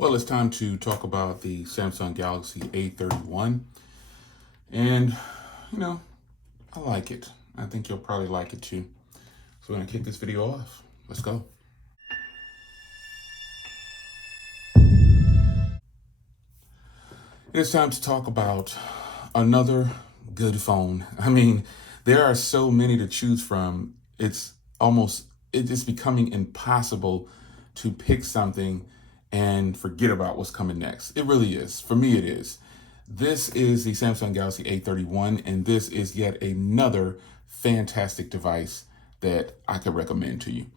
Well, it's time to talk about the Samsung Galaxy A31. And, you know, I like it. I think you'll probably like it too. So we're going to kick this video off. Let's go. It's time to talk about another good phone. I mean, there are so many to choose from. It's becoming impossible to pick something and forget about what's coming next. It really is. For me, it is. This is the Samsung Galaxy A31, and this is yet another fantastic device that I could recommend to you.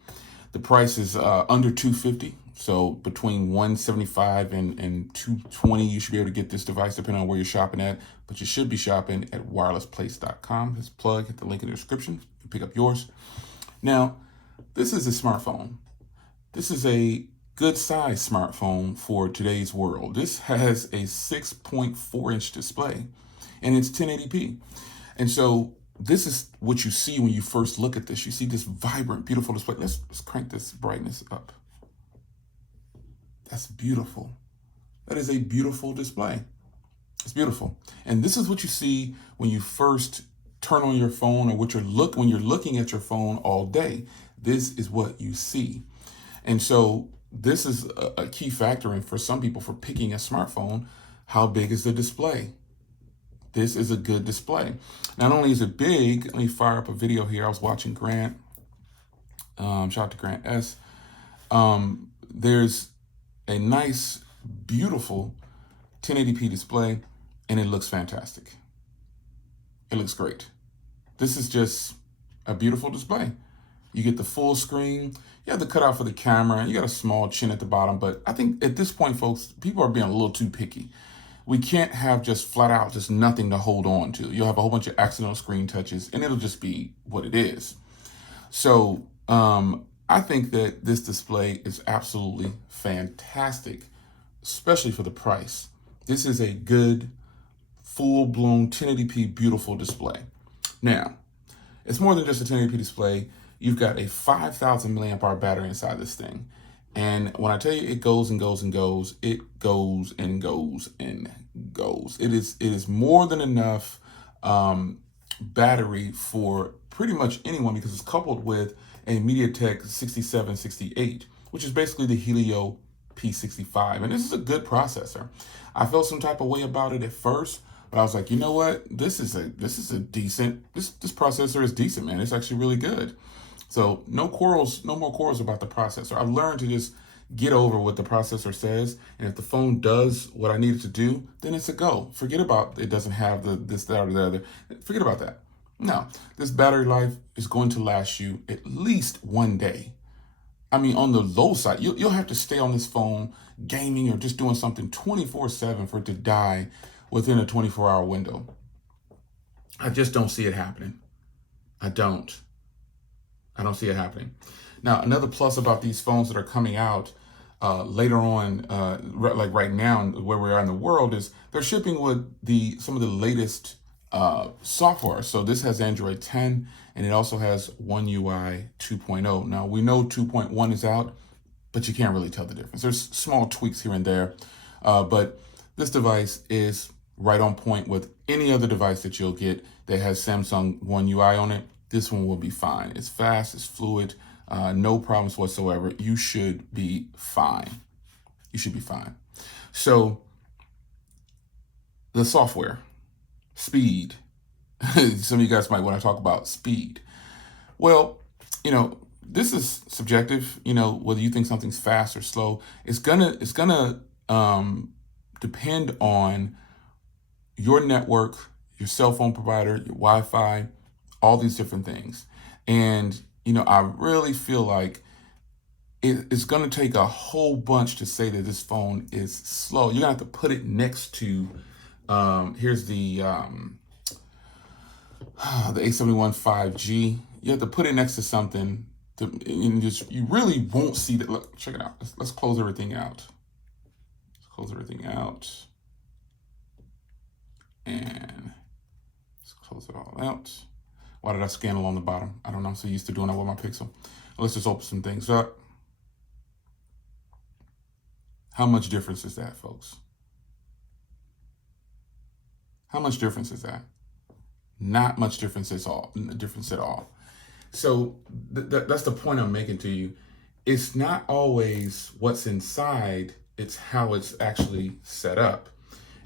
The price is under 250, so between 175 and 220, you should be able to get this device depending on where you're shopping at. But you should be shopping at wirelessplace.com. Just plug, hit the link in the description, and pick up yours. Now, this is a smartphone. This is a good size smartphone for today's world. This has a 6.4-inch display, and it's 1080p. And so this is what you see when you first look at this. You see this vibrant, beautiful display. Let's crank this brightness up. That's beautiful. That is a beautiful display. It's beautiful. And this is what you see when you first turn on your phone, or when you're looking at your phone all day. This is what you see. And so this is a key factor for some people for picking a smartphone. How big is the display? This is a good display. Not only is it big, let me fire up a video here. I was watching Grant. Shout out to Grant S. There's a nice, beautiful 1080p display, and it looks fantastic. It looks great. This is just a beautiful display. You get the full screen. You have the cutout for the camera, and you got a small chin at the bottom. But I think at this point, folks, people are being a little too picky. We can't have just flat out just nothing to hold on to. You'll have a whole bunch of accidental screen touches, and it'll just be what it is. So I think that this display is absolutely fantastic, especially for the price. This is a good, full-blown 1080p beautiful display. Now, it's more than just a 1080p display. You've got a 5,000 milliamp hour battery inside this thing. And when I tell you it goes and goes and goes, it goes and goes and goes. It is more than enough battery for pretty much anyone, because it's coupled with a MediaTek 6768, which is basically the Helio P65. And this is a good processor. I felt some type of way about it at first, but I was like, you know what? This processor is decent, man. It's actually really good. So no more quarrels about the processor. I've learned to just get over what the processor says, and if the phone does what I need it to do, then it's a go. Forget about it doesn't have this, that, or the other. Forget about that. No, this battery life is going to last you at least one day. I mean, on the low side, you'll have to stay on this phone gaming or just doing something 24/7 for it to die within a 24-hour window. I just don't see it happening. I don't see it happening. Now, another plus about these phones that are coming out later on, like right now, where we are in the world, is they're shipping with some of the latest software. So this has Android 10, and it also has One UI 2.0. Now, we know 2.1 is out, but you can't really tell the difference. There's small tweaks here and there, but this device is right on point with any other device that you'll get that has Samsung One UI on it. This one will be fine. It's fast, it's fluid, no problems whatsoever. You should be fine. You should be fine. So the software, speed. Some of you guys might want to talk about speed. Well, this is subjective. Whether you think something's fast or slow, it's gonna depend on your network, your cell phone provider, your Wi-Fi, all these different things. And, I really feel like it's going to take a whole bunch to say that this phone is slow. You're going to have to put it next to, here's the A71 5G. You have to put it next to something, you really won't see that. Look, check it out. Let's close everything out. And let's close it all out. Why did I scan along the bottom? I don't know. I'm so used to doing that with my Pixel. Let's just open some things up. How much difference is that, folks? How much difference is that? Not much difference at all. So that's the point I'm making to you. It's not always what's inside, it's how it's actually set up.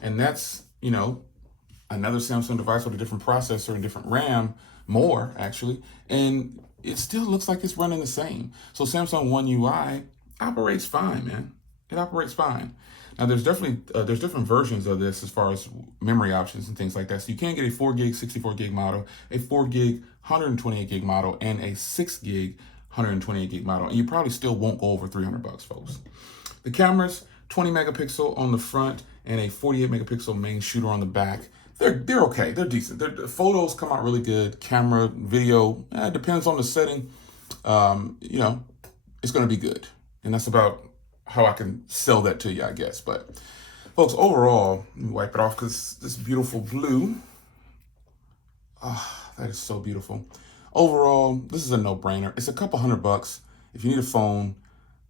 And that's, another Samsung device with a different processor and different RAM, more actually, and it still looks like it's running the same. So Samsung One UI operates fine, man. It operates fine. Now there's definitely there's different versions of this as far as memory options and things like that. So you can get a 4 gig, 64 gig model, a 4 gig, 128 gig model, and a 6 gig, 128 gig model, and you probably still won't go over $300, folks. The cameras, 20 megapixel on the front and a 48 megapixel main shooter on the back. They're okay. They're decent. The photos come out really good. Camera, video, depends on the setting. It's going to be good, and that's about how I can sell that to you, I guess. But folks, overall, let me wipe it off because this beautiful blue. That is so beautiful. Overall, this is a no-brainer. It's a couple $100. If you need a phone,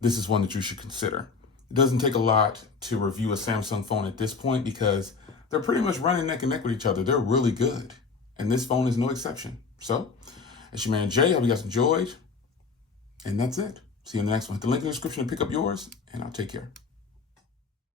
this is one that you should consider. It doesn't take a lot to review a Samsung phone at this point because they're pretty much running neck and neck with each other. They're really good. And this phone is no exception. So, it's your man Jay. Hope you guys enjoyed. And that's it. See you in the next one. Hit the link in the description to pick up yours, and I'll take care.